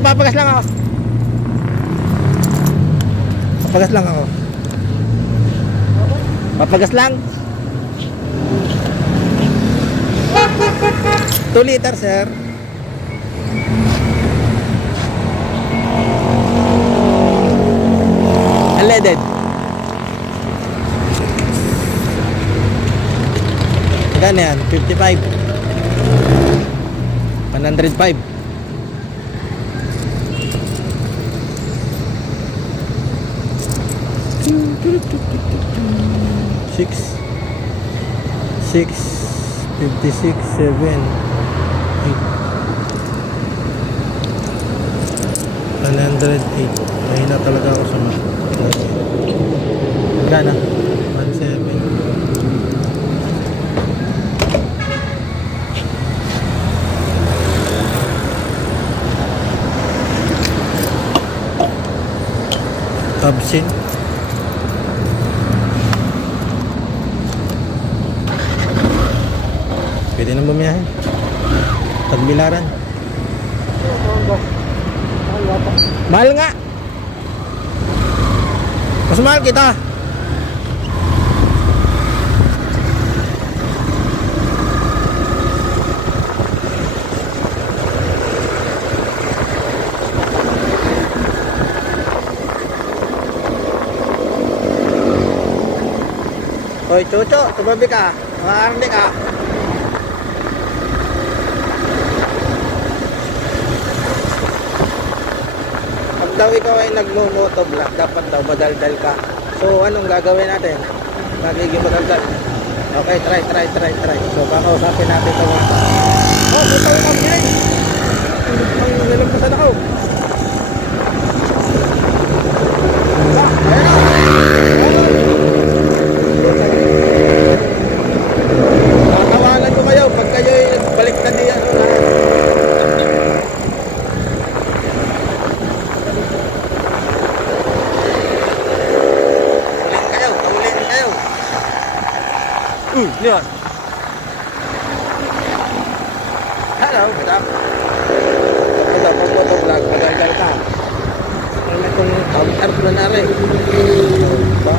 papagas lang ako. Papagas lang ako. Papagas lang. 2 liter, sir. Unleaded. Magkano yan? 55. 105. 6 56 7 8 108. Mahina talaga ako sa mga magkana 17. Tabsin. Pwede nang bumiyahe. Tagbilaran. Mahal nga. Mas mahal kita. Hoy, Chucho, tumabi ka. Makarandi ka. Pag daw ikaw ay nagmo-motovlog, dapat daw madaldal ka. So, anong gagawin natin? Magiging madaldal. Okay, try. So, kakausapin natin ito. Oh, puto yung kampilig. Ang nilampasan ako. Tatawanan ko kayo pag kayo baliktad niya. Uling kayo. Lihat. Hello, good up. Ito po motovlog, magal-gal ka. Ano itong counter ko na rin. Diba?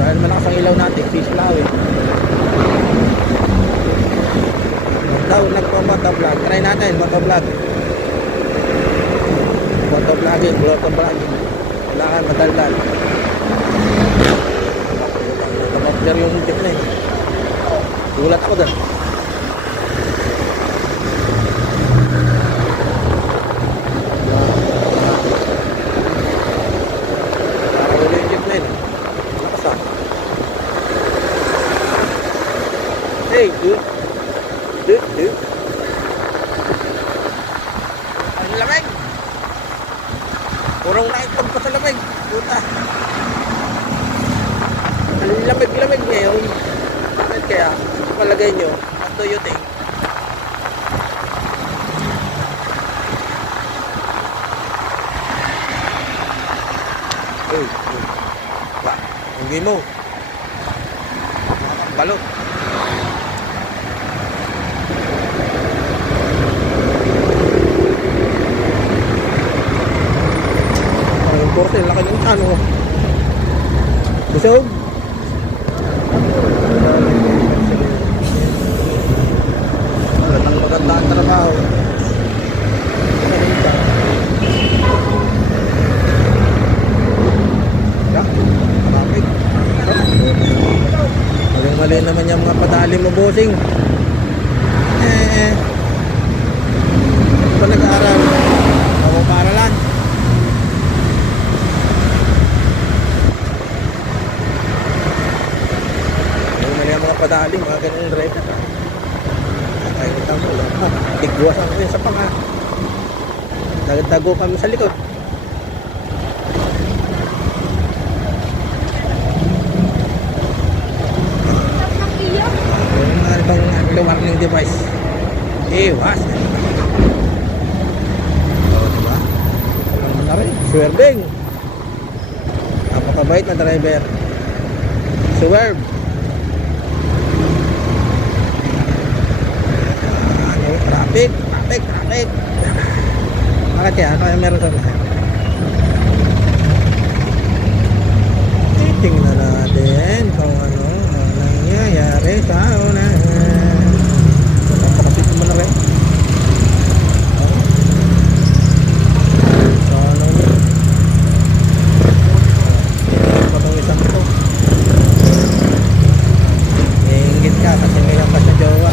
Dahil malakas ang ilaw natin, fish lawin. Daw nagpo-motovlog. Try natin, motovlog. Motovlogging. Kailangan madaldal. Tabapler yung jeep na eh. Gulat ako doon. Parang yung jeep na yun. Lakas ah. Hey, dude. Ang lamig. Purong naitog pa sa lamig. Puta. Ang lamig ngayon. Bakit kaya? Palagay nyo. What do you think? Uy. Ba? Hindi mo. Balot. Porte, laki ng ano. Busog. Maganda ang trabaho. Traffic. Mali naman yung mga padali mo, bossing. Pa nag-aaral. Ako paaralan. Padali, mga ganung driver. Ay, kita mo lang. Tigwasan ko yun sa panga. Dago kami sa likod. Yung mga ibang warning device. Iwas. O, diba? Ano na rin? Swerving. Napakabait na driver. Swerve. Traffic. Bakit kaya? Kaya meron kami. Tingnan natin kung ano ang nangyayari sa unahan. Napakapit naman na rin. So ano yun? Patong isang to. Iingit ka kasi may lakas na jowa.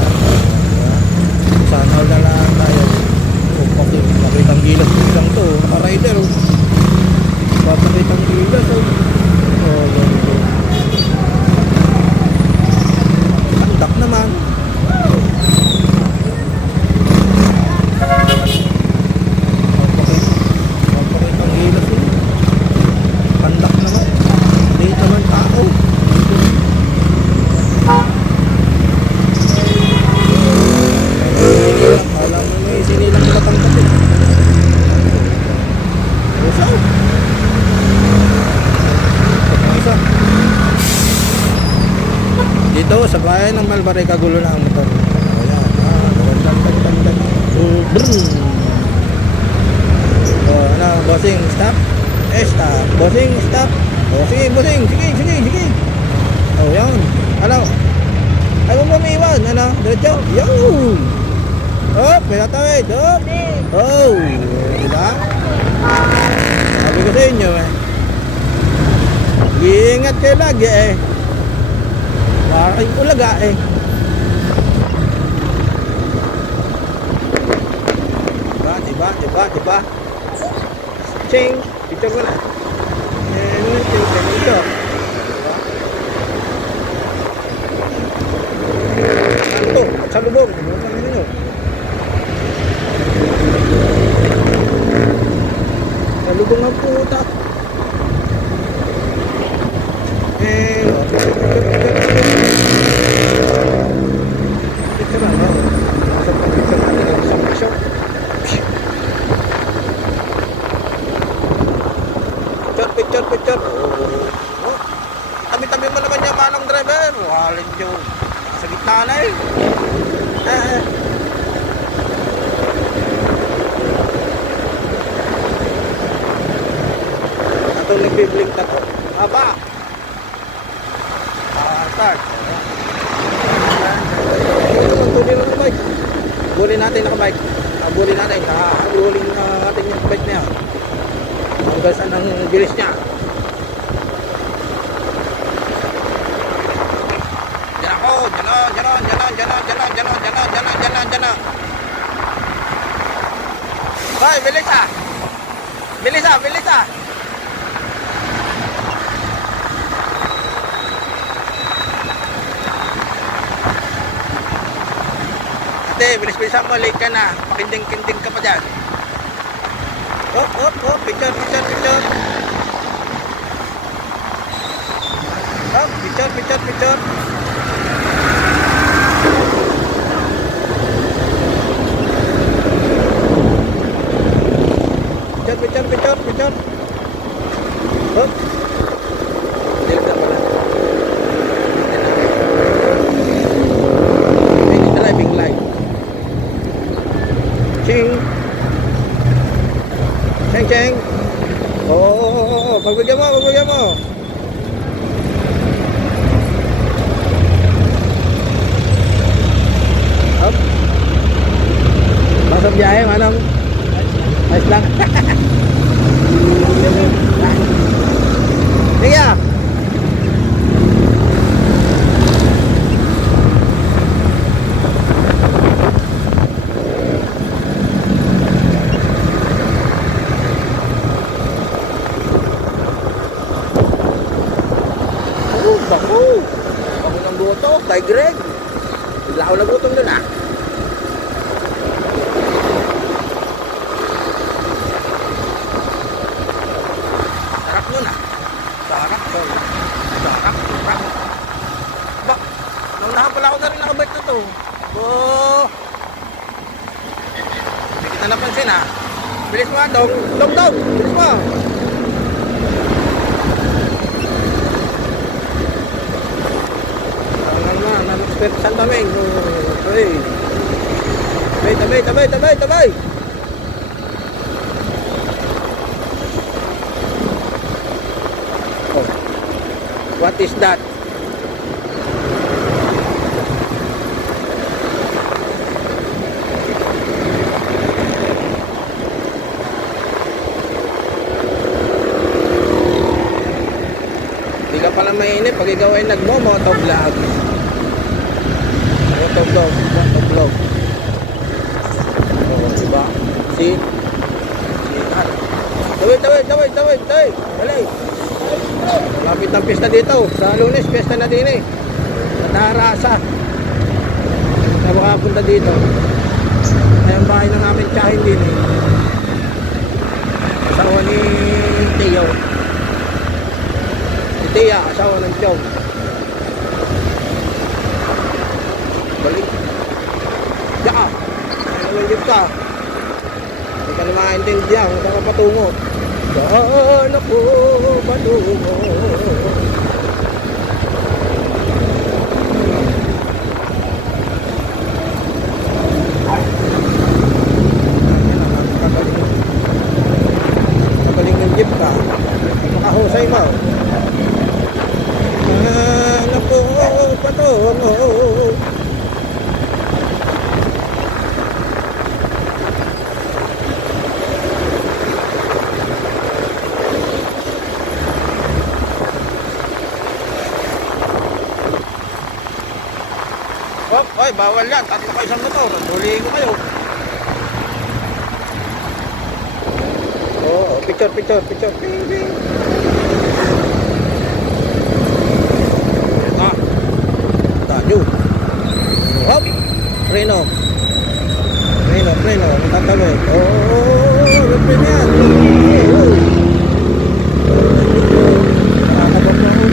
Sana wala lang tayo. Pakitang gilas lang to. Naka-rider. Pakitang gilas. Pandak naman. Pakitang gilas. Pandak naman. Hindi naman tao. Alam mo may sinilang matangkat eh. Usaw. Isa. Dito sa bayan ng Malbari kagulo na ang motor. Ayan. Ano, bossing, stop. Stop. Bossing, stop. Sige, bossing. Sige. Oh, yan. Ano? Ayaw mo umiwan. Ano? Diretso. Yun. Oh, pinatawid. Oh. Diba? Sabi ko sa inyo eh. Iingat kayo lagi eh. Parang ulaga eh. Diba? Ching! Picture ko na. Picture. Ano to? Sa lubong. Sa lubong ang puta. Picture. Oh. Tabi-tabi mo naman yung manong driver. Walin yung sa gitna na eh. Itong nagbiblink na to. Haba. Start. Tuloy mo ng bike. Bulin natin nakabike. Bulin natin. Bulin natin yung bike niya. Hanggang saan ang bilis niya. Diyan ako. Diyan na. Hoy, bilis ah. Ate, bilis-bilisan mo. Late ka na. Pakinding-kinding ka pa dyan. Oh, picture. Oh, picture. Picture. Oh. Delta pala. Ini driving light. Ching. Oh, pagbigyan mo. Up. Masa biyahe, manong? Ayos lang. Sige. Bako ng buto kay Greg. Bigla ako nagutong doon ah. Sarap nun ah. Sarap. Bak, naunahan pala ako na rin nakabike na to. Oh. Hindi kita napansin ah. Bilis mo ah, dog. Bilis mo. San Domingo. Tabay. What is that? Hindi ka pala mainip pag ikaw ay nagmo-motovlog. Motovlog. Oo, diba? See? Tawid. Dali. Malapit ang pista dito. Sa Lunes, pista na din eh. Sa Tarasa. Na makapunta dito. Ay ang bahay ng aming tsahin din eh. Asawa ni Teo. Si Tia, asawa ng Chong. Balik. Diyan ka. Nalunggit ka. Hindi ka na makaintindihan kung saan ka patungo. Saan ako patungo? Magaling ng jeep ka. Makahusay mo. Saan ako patungo? Oy, bawal yan. Tatlo kayo sa motor. Huliin ko kayo. Oo, picture. Ping, ping. Ah. Tayo. Hop. Preno. Matatawid. Preno yan. Nakakabot na ako.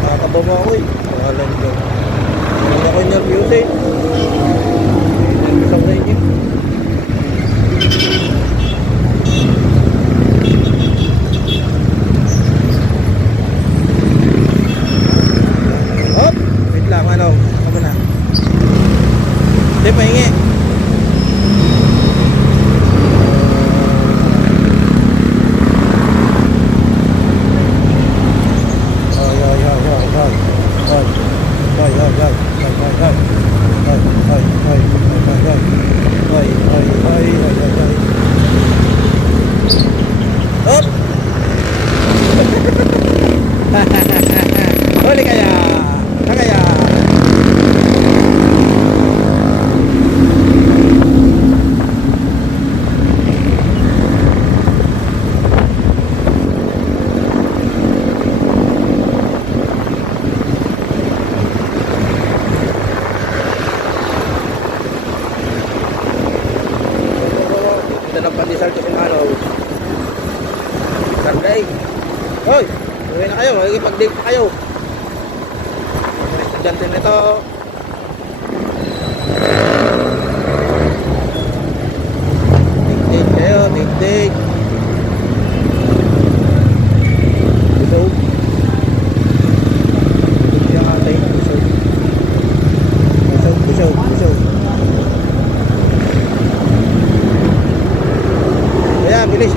Nakakababa ako eh. Pangalan ko. Hindi ako nervyos eh. Nervyos ako sa inyo. Hop! Wait lang, ano? Ano na? Hindi, pahingi. Hop! Huli kaya! Kaya! Ito ng pandesal kasi malaw. Sunday. Hoy! Uwi na kayo. Magkikipag-date na kayo. Mga estudyante nito. Date kayo. Date. Busog. Busog ate. Busog. Kaya, bilis.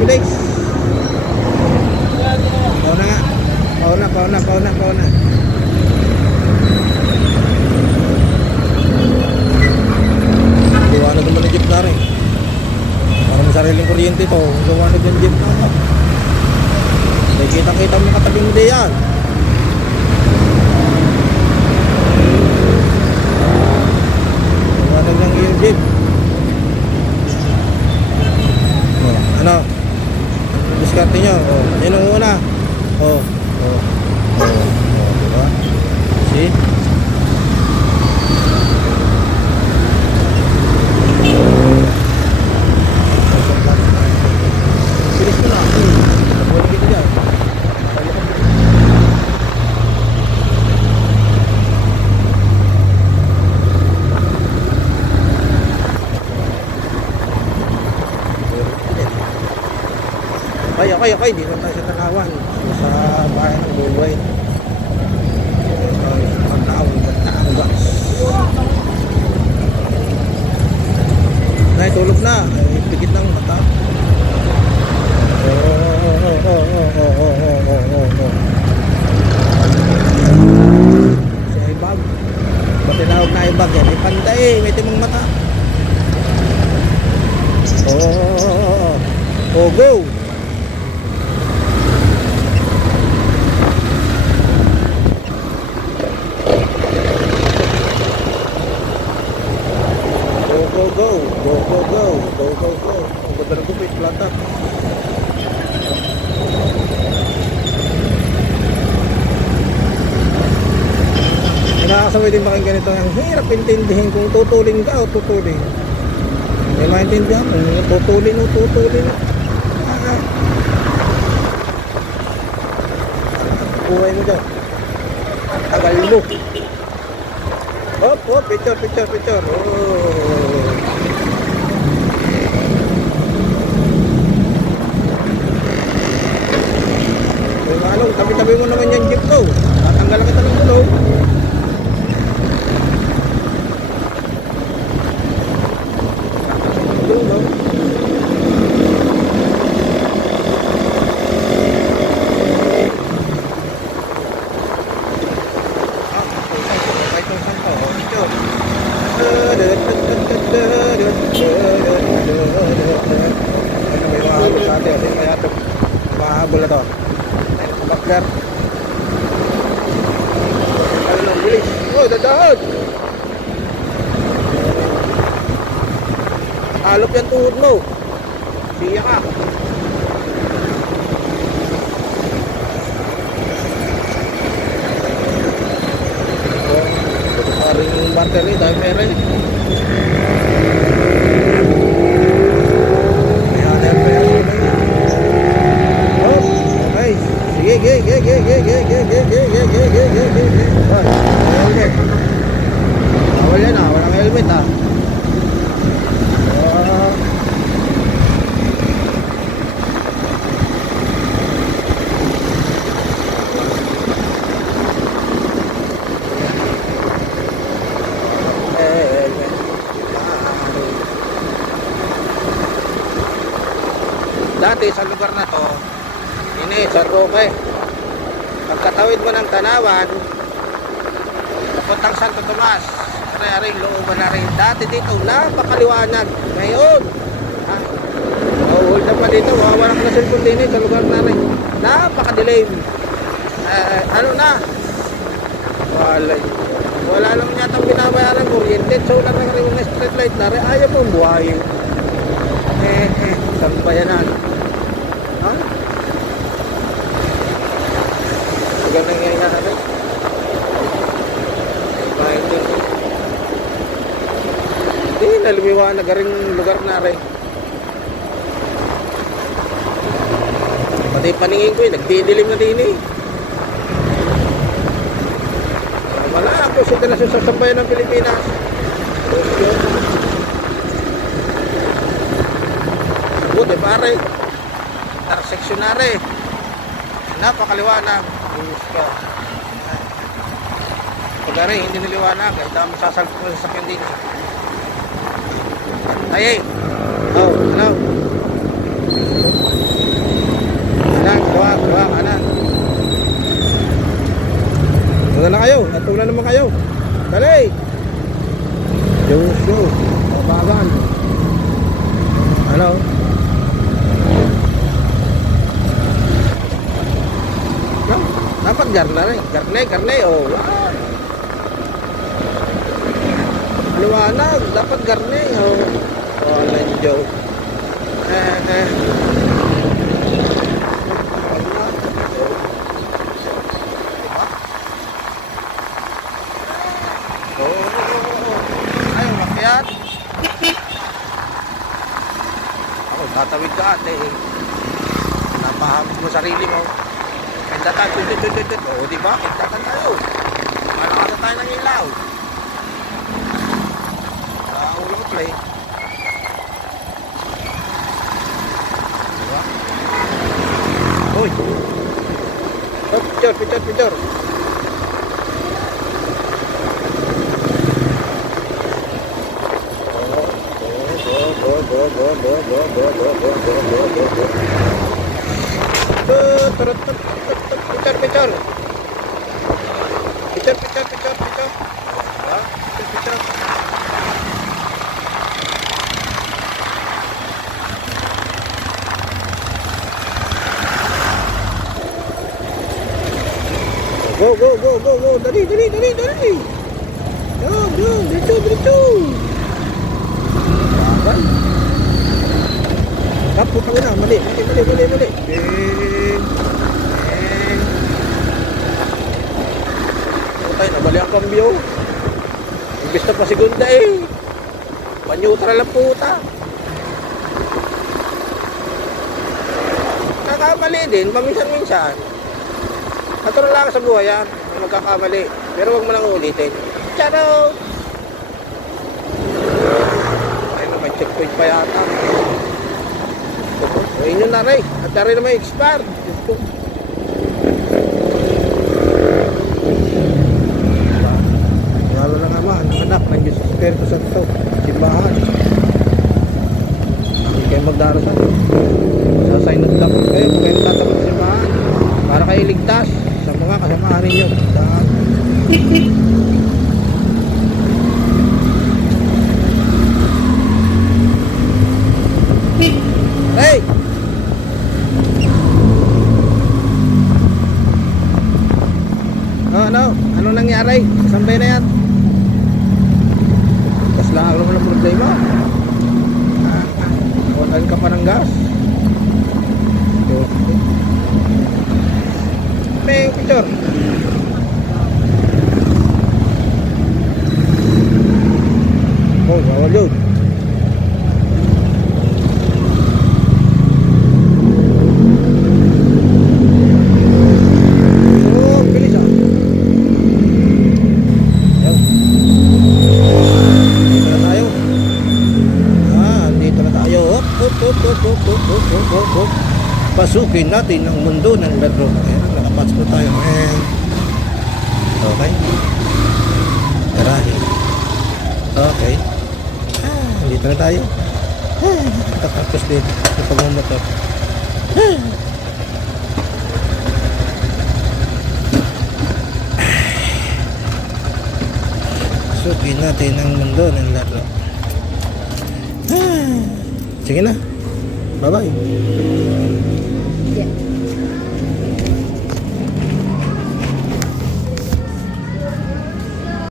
Pauna. Liwanag naman yung jeep na rin. Parang may sariling kuryente ito. Liwanag yung jeep na. Kita mo katabing hindi yan. Liwanag lang yung jeep. Ano? Diskarte nyo. Yan ang una. Diba? See? Bilis ko na. Nabuhin kita dyan. Okay. Dito tayo sa Tanawan. Sa bahay ng Buway. Batangas. Tulog na. Ay, pigit ng mata. bag yan. May panda eh. May timang mata. Oh. Oh, go. Go, go, go. Go, go, go. Go, go, go. Ang ganda ng gupit. Plata. Nakakasaway din pakinggan ito. Ang hirap intindihin kung tutulin ka o tutulin. Hindi maintindihan kung tutulin o tutulin. Buhay mo dyan. Tagal mo. Hop, hop, picture, picture, picture. Oh. Ano, tabi-tabi mo naman yung jeep to. Tatanggalan kita ng gulong. Mahabol na to. Baklar. Ano lang bilis. Oh, dadaan. Alop yan tuhod mo. Siya ka. Paring battery dahil meron. Bawal yan ah, walang helmet ah. Dati sa lugar na to, ini sa Roque. Pagkatawid mo ng Tanawan, papuntang Santo Tomas, ari-ari looban na rin. Dati dito, napakaliwanag. Ngayon, hold up pa dito, wawala ka na cellphone din sa lugar na rin. Napakadilim. Ano na? Wala naman yata ang binabayaran kuryente. So, lang na rin yung street light na rin. Ayaw mo buhay. Saan pa yan ha? Ganang ngayon na natin. Kahit yun. Hindi, nalumiwanag rin lugar na rin. Pati paningin ko eh, nagdidilim na din eh. Wala ako, sila na sa sambayan ng Pilipinas. Buti pare. Interseksyonary. Napakaliwanag. Pagkari, hindi niliwanag. Ay, dami sasalpot mo sa sakyan din. Ay, oh, hello. Kanan, kuha, kanan. Wala na kayo, natulan naman kayo. Dali! Yo, babagan. Hello? Dapat garne, oh. Liwanag, dapat garne, oh. Oh, alam joke. Ayaw, makyat. Ako, tatawid ka ate. Napahamid mo sarili mo. Datan, o diba? Datan tayo. Malakasan tayo ng ilaw. Ulo ko play. Diba? Uy! Oh, picture. Picture. Ha? Picture. Go, go, go, go, go. Dali, dali, dali, dali. Yun, yun. Dito, dito. Bagal. Kapo ka na. Mali, mali, mali, mali, mali. Putay, nabali ang kambyo. Imbis na pa segunda eh. Pa-neutral ang puta. Kakamali din, paminsan-minsan. Natural lang sa buhay yan, may magkakamali. Pero huwag mo nang ulitin. Charo! Ay na, may checkpoint pa yata. Ayun yun na rin. At na rin na may expired. Lalo lang naman, ang anak ng Diyos Espiritu Santo. Simbahan. Hindi kayo magdarasal. Sasign of love kayo kung kayo tatapos sa simbahan. Para kayo ligtas sa mga kasamahan ninyo. Hey! Oh, ano? Anong nangyari? Sambay na yan? Gas lang ako ng problema. Kunan ka pa ng gas. May picture. Oh, bawal yun. Oh, bilis ah. Ayaw. Dito na tayo. Dito na tayo. Hop, hop, hop, hop, hop, hop, hop, hop, hop, hop. Pasukin natin ang mundo ng laro. Ayan, nakapats po tayo. Ayan. Okay. Garahe. Okay. Dito na tayo. Tatapos din. Yung pagmamotor. Pasukin natin ang mundo ng laro. Sige na. Bye-bye. Yeah.